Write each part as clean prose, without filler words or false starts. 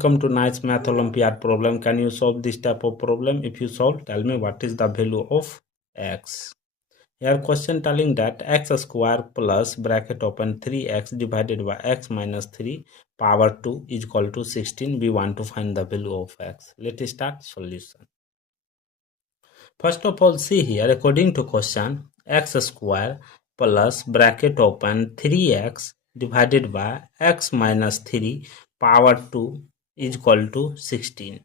welcome to Nice Math Olympiad problem. Can you solve this type of problem? If you solve, tell me what is the value of x. Here question telling that x square plus bracket open 3x divided by x minus 3 power 2 is equal to 16. We want to find the value of x. Let us start solution. First of all, see here, according to question, x square plus bracket open 3x divided by x minus 3 power 2 is equal to 16.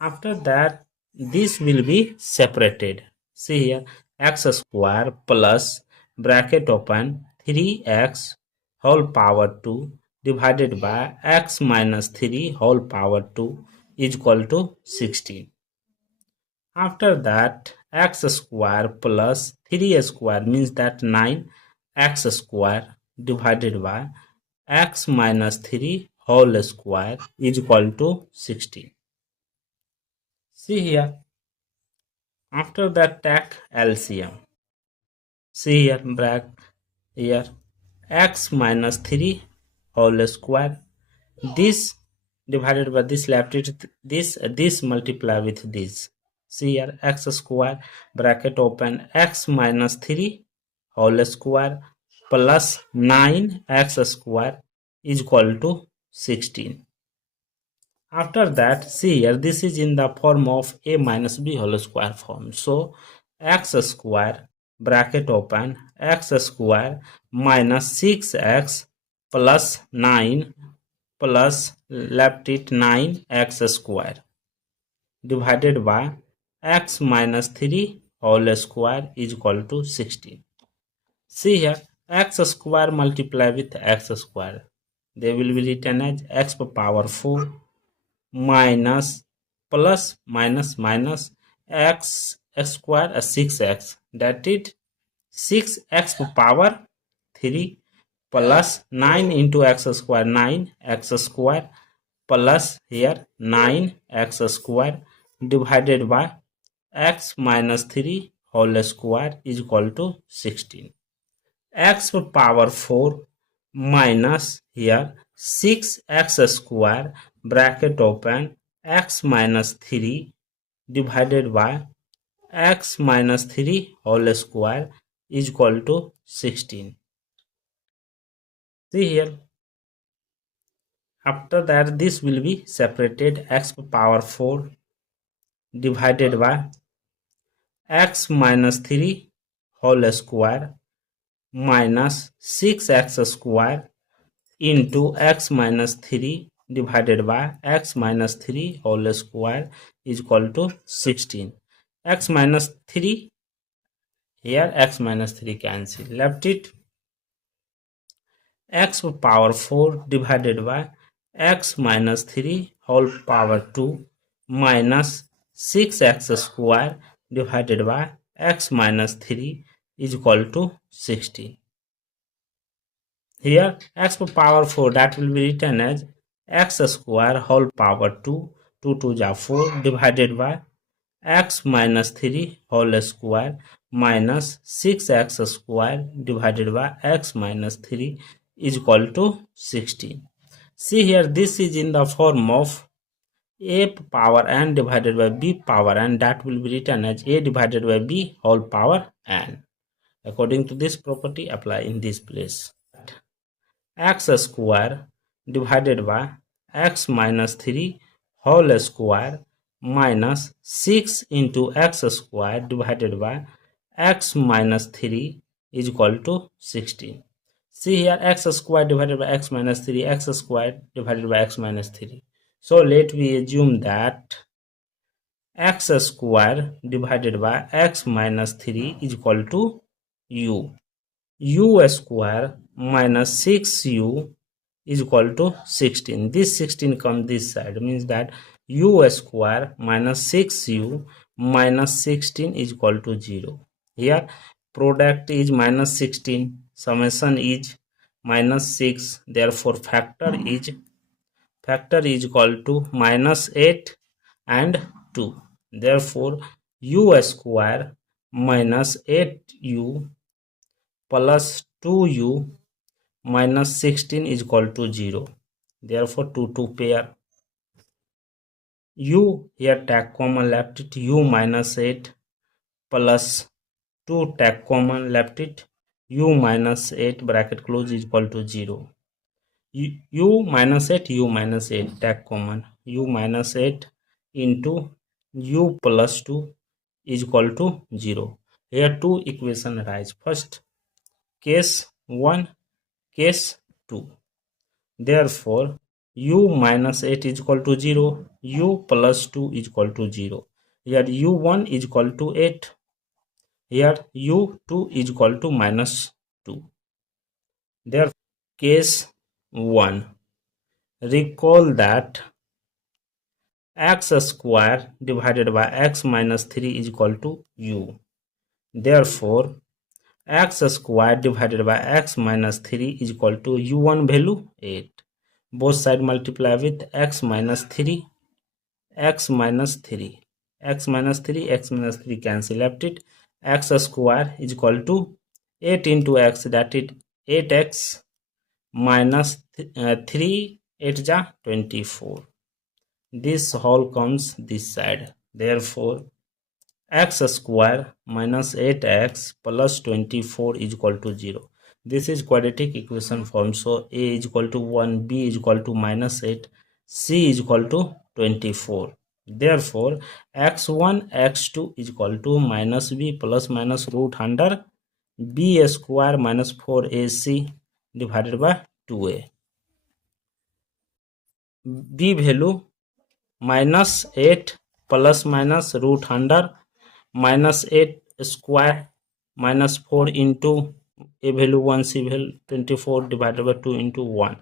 After that, this will be separated. See here, x square plus bracket open 3x whole power 2 divided by x minus 3 whole power 2 is equal to 16. After that, x square plus 3 square means that 9x square divided by x minus 3 whole square is equal to 16. See here. After that, take LCM. See here, bracket here, x minus 3 whole square. This divided by this, left it this multiply with this. See here, x square bracket open x minus 3 whole square plus 9x square is equal to 16. After that, see here, this is in the form of a minus b whole square form. So x square bracket open x square minus 6x plus 9 plus left it 9x square divided by x minus 3 whole square is equal to 16. See here, x square multiply with x square. They will be written as x power 4 minus plus minus minus x square 6x, that is 6x power 3 plus 9 into x square 9x square plus here 9x square divided by x minus 3 whole square is equal to 16. X power 4 minus here 6x square bracket open x minus 3 divided by x minus 3 whole square is equal to 16. See here. After that, this will be separated, x power 4 divided by x minus 3 whole square minus 6x square into x minus 3 divided by x minus 3 whole square is equal to 16. X minus 3, here x minus 3 cancel, left it x power 4 divided by x minus 3 whole power 2 minus 6x square divided by x minus 3 is equal to 16. Here x power 4, that will be written as x square whole power 2, 2 to the 4 divided by x minus 3 whole square minus 6x square divided by x minus 3 is equal to 16. See here, this is in the form of a power n divided by b power n, that will be written as a divided by b whole power n. According to this property, apply in this place. X square divided by x minus 3 whole square minus 6 into x square divided by x minus 3 is equal to 16. See here, x square divided by x minus 3, x square divided by x minus 3. So let me assume that x square divided by x minus 3 is equal to u square minus 6u is equal to 16. This 16 comes this side, means that u square minus 6u minus 16 is equal to 0. Here product is minus 16, summation is minus 6, therefore factor is equal to minus 8 and 2. Therefore u square minus 8u plus 2u minus 16 is equal to 0. Therefore 2 pair. u, here take common, left it, u minus 8 plus 2, take common, left it, u minus 8 bracket close is equal to 0. U minus 8, u minus 8, take common, u minus 8 into u plus 2 is equal to 0. Here two equation arise. First, case 1, case 2. Therefore, u minus 8 is equal to 0, u plus 2 is equal to 0. Here u1 is equal to 8. Here u2 is equal to minus 2. Therefore, case 1. Recall that x square divided by x minus 3 is equal to u. Therefore, x square divided by x minus 3 is equal to u1 value 8. Both side multiply with x minus 3, x minus 3, x minus 3, x minus 3 cancel, left it, x square is equal to 8 into x, that is 8x minus 3, 8 ja 24. This whole comes this side. Therefore, x square minus 8x plus 24 is equal to 0. This is quadratic equation form. So a is equal to 1, b is equal to minus 8, c is equal to 24. Therefore, x1, x2 is equal to minus b plus minus root under b square minus 4ac divided by 2a. b value minus 8 plus minus root under minus 8 square minus 4 into a value 1, c value 24 divided by 2 into 1.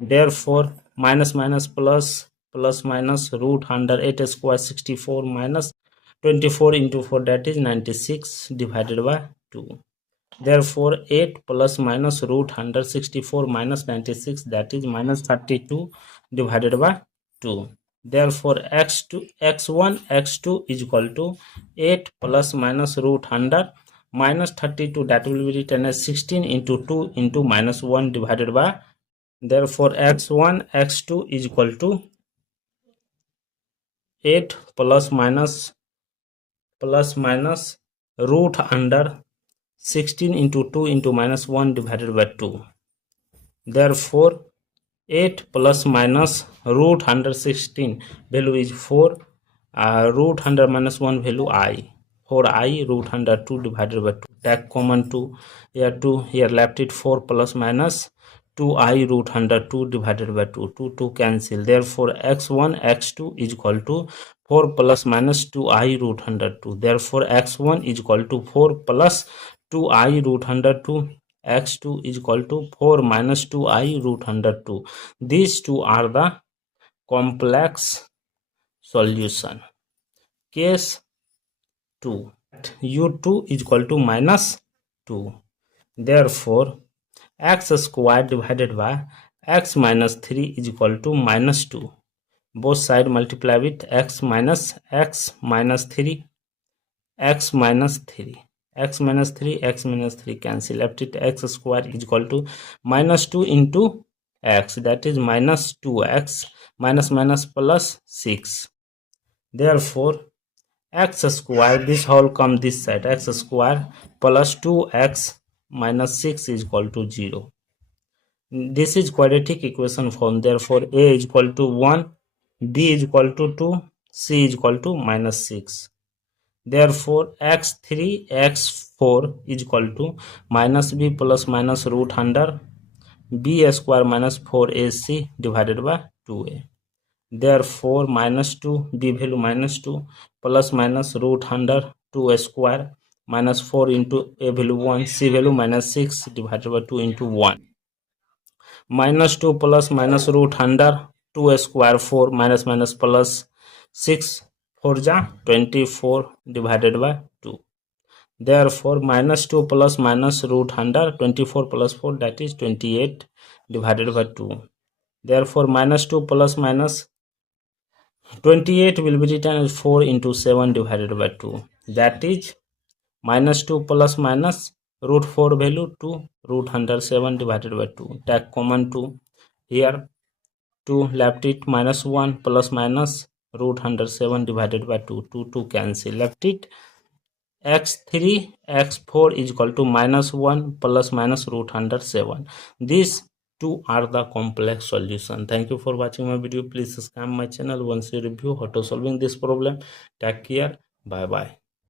Therefore, minus minus plus, plus minus root under 8 square 64 minus 24 into 4, that is 96 divided by 2. Therefore, 8 plus minus root under 64 minus 96, that is minus 32 divided by 2. Therefore, x2, x1, x2 is equal to 8 plus minus root under minus 32, that will be written as 16 into 2 into minus 1 divided by. Therefore, x1, x2 is equal to 8 plus minus root under 16 into 2 into minus 1 divided by 2. Therefore, 8 plus minus root under 16 value is 4, root under minus 1 value I, 4I root under 2 divided by 2. Take common 2, here 2, here left it, 4 plus minus 2I root under 2 divided by 2, 2 cancel. Therefore, x1, x2 is equal to 4 plus minus 2I root under 2. Therefore, x1 is equal to 4 plus 2I root under 2. x2 is equal to 4 minus 2I root under 2. These two are the complex solution. Case 2. u2 is equal to minus 2. Therefore, x square divided by x minus 3 is equal to minus 2. Both side multiply with x minus 3, x minus 3, x minus 3, x minus 3 cancel, left it, x square is equal to minus 2 into x, that is minus 2x minus minus plus 6. Therefore, x square, this whole come this side, x square plus 2x minus 6 is equal to 0. This is quadratic equation form. Therefore, a is equal to 1, b is equal to 2, c is equal to minus 6. Therefore, x3, x4 is equal to minus b plus minus root under b square minus 4ac divided by 2a. Therefore, minus 2, b value minus 2 plus minus root under 2 square minus 4 into a value 1, c value minus 6 divided by 2 into 1. Minus 2 plus minus root under 2 square 4 minus minus plus 6 4 ja 24 divided by 2. Therefore, minus 2 plus minus root under 24 plus 4, that is 28 divided by 2. Therefore, minus 2 plus minus 28 will be written as 4 into 7 divided by 2. That is minus 2 plus minus root 4 value 2 root under 7 divided by 2. Take common 2. Here 2 left it, minus 1 plus minus root 107 divided by 2, 2 cancel, left it x3 x4 is equal to -1 plus minus root 107. These two are the complex solution. Thank you for watching my video. Please subscribe my channel once you review how to solving this problem. Take care. Bye bye.